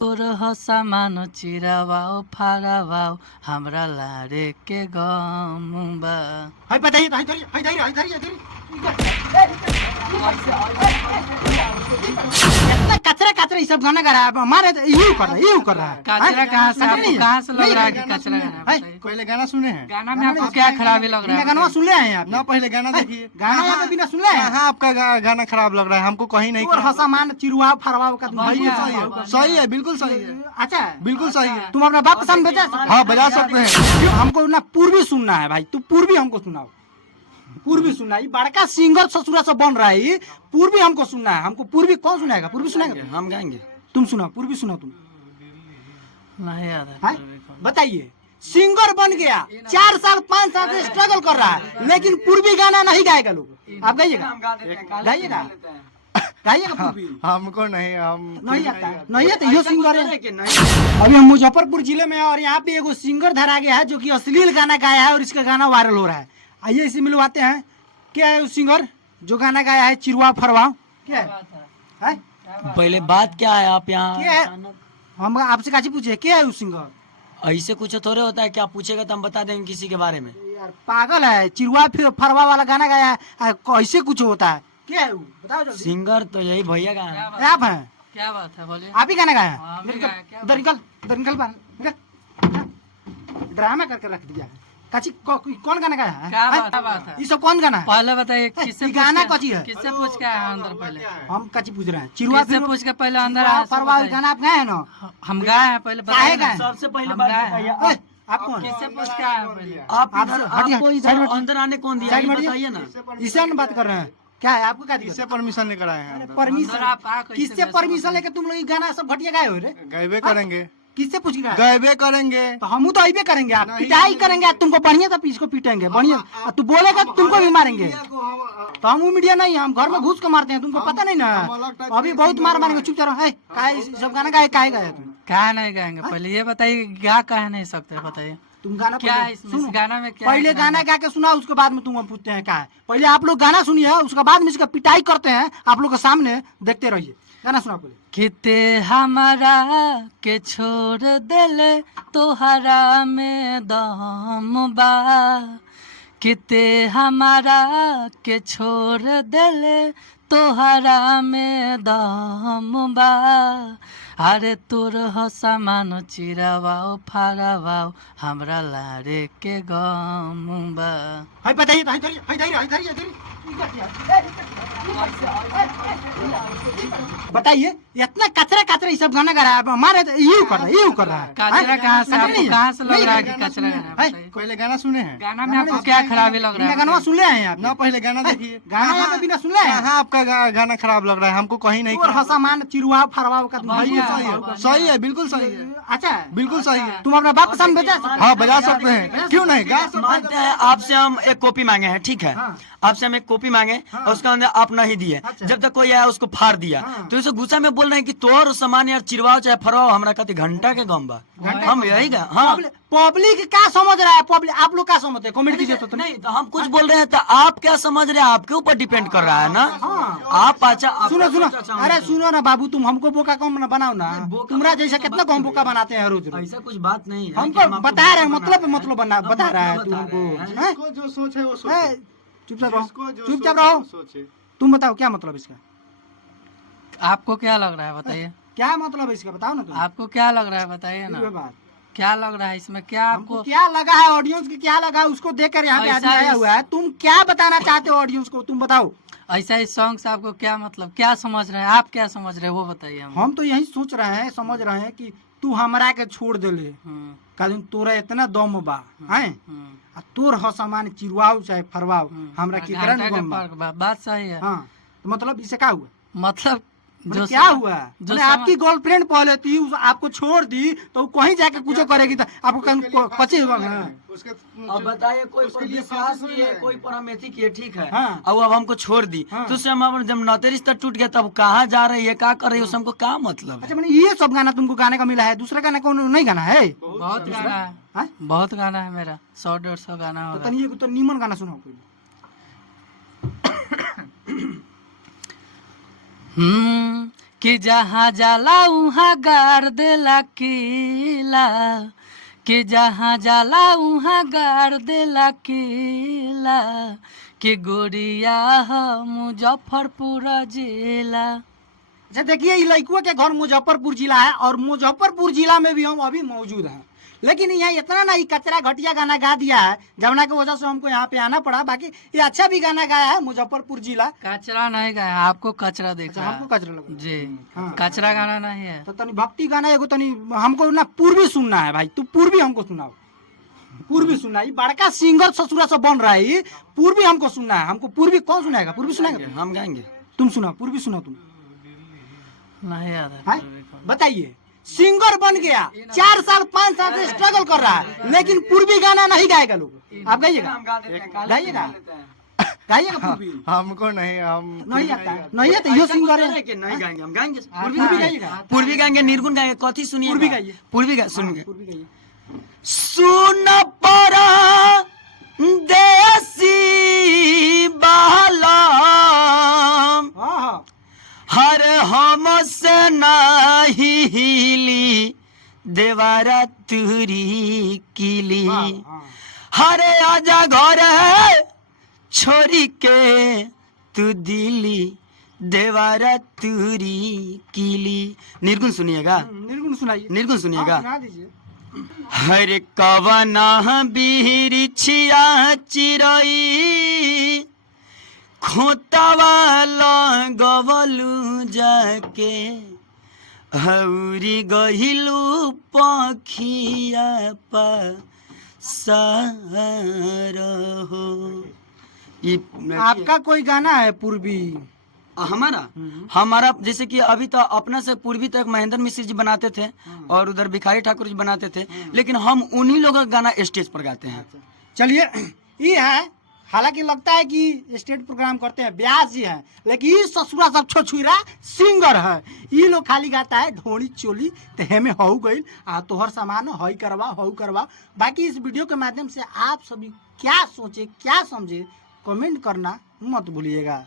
तोर हसामान चिरावाओ फारावाओ हमरा लारे के गम्बा। हाय बताइए तो हाय धरी इतना कचरा कचरा ये सब गाना गा रहा है हमारे यू कर रहा है कचरा कहाँ से आपको कहाँ से लग रहा है कि कचरा गाना हाय बताइए? पहले गाना सुने हैं? गाना में आपको क्या खराबी लग रहा बिना है गाना सुन ले हैं आप ना पहले गाना देखिए। गाना यहाँ पे बिना सुन ले हैं हाँ आपका गाना खराब लग रहा है, हमको कहीं नहीं और खराब। हसामान चिरुआ फरवा का बढ़िया सही है, सही है, बिल्कुल सही है, अच्छा बिल्कुल सही है। तुम अपना बाप का सामने बजा सकते हाँ बजा सकते हैं। हो? हमको ना पूर्वी सुनना है भाई, तू पूर्वी हमको सुनाओ, पूर्वी सुनना है। ये बड़का सिंगर ससुरा से बन रहा है, ये पूर्वी हमको सुनना है। हमको पूर्वी कौन सुनाएगा? पूर्वी सुनाएगा? हम गाएंगे। तुम सुनाओ, पूर्वी सुनाओ तुम। नहीं याद हैं? बताइए, सिंगर बन गया, 4 साल 5 साल से स्ट्रगल कर रहा है, लेकिन पूर्वी गाना नहीं गाएगा लोग। आप गाइएगा? गाइएगा? गाइएगा पूर्वी? हमको नहीं, हम नहीं आता है, नहीं आता। ये सिंगर है। अभी हम मुजफ्फरपुर जिले में हैं और यहाँ पे एगो सिंगर धरा गया है जो कि अश्लील गाना गाया है और इसका गाना वायरल हो रहा है। आइए इसे मिलवाते हैं। क्या है उस सिंगर जो गाना गाया है चिरुआ फरवा? क्या है? पहले बात क्या है? आप क्या है? यहाँ हम आपसे काची पूछे क्या है उस सिंगर? ऐसे कुछ थोड़े होता है कि आप पूछेगा तो हम बता देंगे किसी के बारे में। यार पागल है, चिरुआ फिर फरवा वाला गाना गाया है, कैसे कुछ होता है? क्या है वो? बताओ जल्दी। सिंगर तो यही भैया का है। आप हैं? क्या बात है बोलिए। आप ही गाना गाया हाँ, है? हम ही गाया, क्या इधर निकल, इधर निकल बाहर, निकल। ड्रामा करके रख दिया है। काची कौन गाना गाया है? क्या हैं? बात है? ये सब कौन गाना है? पहले बताइए किससे ये गाना पूछ के- कौची है? किससे पूछ के आया अंदर पहले? हम काची पूछ रहे हैं? चिरुआ किससे पूछ के पहले अंदर चिरुआ आया? सब फरवा बताइए। गाना आप गाए हैं ना? हम गाए हैं पहले काहे बताइए गाए? ना। सबसे पहले हम बात गाए हैं। बताइए। आप कौन? किससे पूछ के आया पहले? आप आप इधर हटिए, आपको साइड में इधर अंदर आने कौन दिया? साइड ये में हटिए। बताइए ना। इससे हम बात कर रहे हैं। क्या है आपको? क्या दिक्कत किससे है? परमिशन लेकर आए हैं? अंदर परमिशन आप आ कैसे किससे वैसे परमिशन बताइए? लेके तुम लोग ये गाना सब घटिया गाए हो रे? गएबे करेंगे, किससे पूछ के गाए? गएबे करेंगे। तो हम तो अइबे करेंगे, आप पिटाई करेंगे, आप तुमको बढ़िया सा पीस को पीटेंगे बढ़िया, और तू बोलेगा तो तुमको भी मारेंगे। तो हम वो मीडिया नहीं, हम घर में घुस के मारते हैं, तुमको पता नहीं ना? अभी बहुत मार मारेंगे, चुप रहो। है काहे सब गाना गाए, काहे गाए तुम? क्या नहीं गाएंगे पहले ये बताइए, गा कह नहीं सकते बताइए। तुम गाना क्या पहले है इसमें? सुनो। इस गाना में क्या है? पहले गाना गा के सुना, उसके बाद में तुम पूछते हैं क्या है। पहले आप लोग गाना सुनिए, उसके बाद में इसका पिटाई करते हैं आप लोग के सामने, देखते रहिए। गाना सुना पहले। किते हमारा के छोड़ देले तोहरा में दम बा, किते हमारा के छोड़ देले तोहरा में दम बा। अरे तोर हसामान चिरावाओ फारावाओ हमरा लारे के गम बा। हाय बताइए तो हाय धरी बताइए, इतना कचरा कचरा ये सब गाना गा रहा है हमारे यू कर रहा है कचरा कहाँ से? आपको कहाँ से लग नहीं, रहा है कि गाना कचरा गाना है? बताइए? पहले गाना सुने हैं? गाना में आपको क्या खराबी लग रहा बिना है? गाना सुन ले हैं आप? ना पहले गाना देखिए। गाना यहाँ पे बिना सुन ले हैं हाँ आपका गाना खराब लग रहा है, हमको कहीं नहीं और खराब। हसामान चिरुआ फरवा का बढ़िया सही है, सही है, बिल्कुल सही है, अच्छा बिल्कुल सही है। तुम अपना बाप का सामने बजा सकते हो? हाँ बजा सकते हैं, क्यों नहीं गा सकते मानते हैं आपसे हम एक कॉपी मांगे हैं, ठीक है? हाँ। आपसे हम एक कॉपी मांगे और उसके अंदर आप नहीं दिए। अच्छा। जब तक कोई आया उसको फाड़ दिया, हाँ। तो इसे गुस्सा में बोल रहे हैं कि तोर सामान यार चिरवाओ चाहे फरवाओ, हमरा कहते घंटा के गम बा। हम यही गा। हाँ पब्लिक क्या समझ रहा है? पब्लिक आप लोग क्या समझते हैं? कमेंट कीजिए तो नहीं, तो हम कुछ बोल रहे हैं तो आप क्या समझ रहे हैं? आपके ऊपर डिपेंड कर रहा है ना। हाँ। आप अच्छा आप सुनो सुनो, अच्छा हम- अरे सुनो ना बाबू, तुम हमको बोका कम ना बनाओ ना। तुम्हारा जैसा कितना कम बोका बनाते हैं रोज रोज। ऐसा कुछ बात नहीं है कि हमको हम आपको बता रहे हैं, बना मतलब रहे हैं। मतलब बना बता रहा है बता तुमको। रहे हैं। हैं? जिसको जो सोच है वो सोचे। हैं? चुपचाप रहो, जिसको जो चुपचाप सोच है रहो। वो सोचे। तुम बताओ क्या मतलब इसका? आपको क्या लग रहा है बताइए? क्या मतलब है इसका? बताओ ना तुम। आपको क्या लग रहा है बताइए फिर ना? वे बात। क्या लग रहा है इसमें? क्या हमको आपको क्या लगा है, ऑडियंस की क्या लगा है, उसको देखकर यहाँ पे ऐसा आदमी आया इस- हुआ है। तुम क्या बताना चाहते हो ऑडियंस को? तुम बताओ। ऐसा इस सॉन्ग से आपको क्या मतलब, क्या समझ रहे हैं आप? क्या समझ रहे हैं वो बताइए हम। हम तो यही सोच रहे हैं, समझ रहे हैं कि तू हमरा के छोड़ देले, कारण तोरा इतना दम बा हैं, आ तोर हसामान चिरवाओ चाहे फरवाओ हमरा के घंटा करन के गम बा। फर्क बा, बात सही है। हाँ, तो मतलब इससे क्या हुआ? मतलब मतलब जो क्या हुआ? जो मैंने आपकी गर्लफ्रेंड पहले थी, आपको छोड़ दी तो वो कहीं जाके कुछ करेगी तो आपको कच्चे हुआ ना। उसके अब बताइए, कोई उसके पर लिए विश्वास सास किए, है। कोई पर अमेथी किए, ठीक है? हाँ। अब अब हमको छोड़ दी, हाँ। तो उससे हम अपन जब नाते रिश्ता टूट गया तब कहाँ जा रही है, क्या कर रही है, उससे हमको क्या मतलब अच्छा है? मैंने ये सब गाना तुमको गाने का मिला है, दूसरा गाना कौन नहीं गाना है? बहुत गाना है, हाँ? बहुत गाना है मेरा, 100-150 गाना तो होगा। तनी एक तो नीमन गाना सुनाओ कोई। कि जहाँ जाला उहाँ गाड़ देला किला, कि जहाँ जाला उहाँ गाड़ देला किला, कि गोरिया ह मुजफ्फरपुर जिला। अच्छा देखिए, ये लड़कुआ के घर मुजफ्फरपुर जिला है और मुजफ्फरपुर जिला में भी हम अभी मौजूद हैं, लेकिन यहाँ इतना ना ही कचरा घटिया गाना गा दिया है जमुना की वजह से हमको यहाँ पे आना पड़ा। बाकी ये अच्छा भी गाना गाया है मुजफ्फरपुर जिला। कचरा नहीं गाया, आपको कचरा देख अच्छा, रहा हमको है कचरा लगा। जी। हाँ। कचरा गाना नहीं है। तो तनी भक्ति गाना एगो तनी हमको ना पूर्वी सुनना है भाई, तू पूर्वी हमको सुनाओ, पूर्वी सुनना है। ये बड़का सिंगर ससुरा से बन रहा है, ये पूर्वी हमको सुनना है। हमको पूर्वी कौन सुनाएगा? पूर्वी सुनाएगा? हम गाएंगे। तुम सुनाओ, पूर्वी सुनाओ तुम। नहीं याद है। हाँ? बताइए, सिंगर बन गया, 4 साल 5 साल से स्ट्रगल कर रहा है, लेकिन पूर्वी गाना नहीं गाएगा लोग। आप गाइएगा? गाइएगा? गाइएगा पूर्वी? हमको नहीं, हम नहीं आता है, नहीं आता, यो सिंगर है। कि नहीं गाएंगे, हम गाएंगे। पूर्वी गाइएगा? पूर्वी गाएंगे, निर्गुण गाएंगे, कथी सुनिए? पूर्वी गाइए। पूर्वी गा सुनिए। पूर्वी गाइए। सुन परा देसी बालम, हाँ हाँ हर हम से नहीं हिली देवारा तुरी किली, हाँ। हरे आजा घर है छोरी के तू दिली देवारा तुरी किली। निर्गुण सुनिएगा? निर्गुण सुनाइए। निर्गुण सुनिएगा? सुना दीजिए। हर कवना बिरिछिया चिरई खोतावा लगवलू जाके, हौरी गहिलू पखिया पसार हो। ये आपका कोई गाना है पूर्वी? हमारा जैसे कि अभी तो अपना से पूर्वी तक महेंद्र मिश्र जी बनाते थे और उधर भिखारी ठाकुर जी बनाते थे, लेकिन हम उन्हीं लोगों का गाना स्टेज पर गाते हैं। चलिए, ये है, हालांकि लगता है कि स्टेज प्रोग्राम करते हैं, ब्यास जी हैं, लेकिन ये ससुरा सब छोछुरा सिंगर है। ये लोग खाली गाता है ढोली चोली ते हेमे हऊ गई आ तोहर सामान हई करवा हऊ करवा। बाकी इस वीडियो के माध्यम से आप सभी क्या सोचे, क्या समझे, कमेंट करना मत भूलिएगा।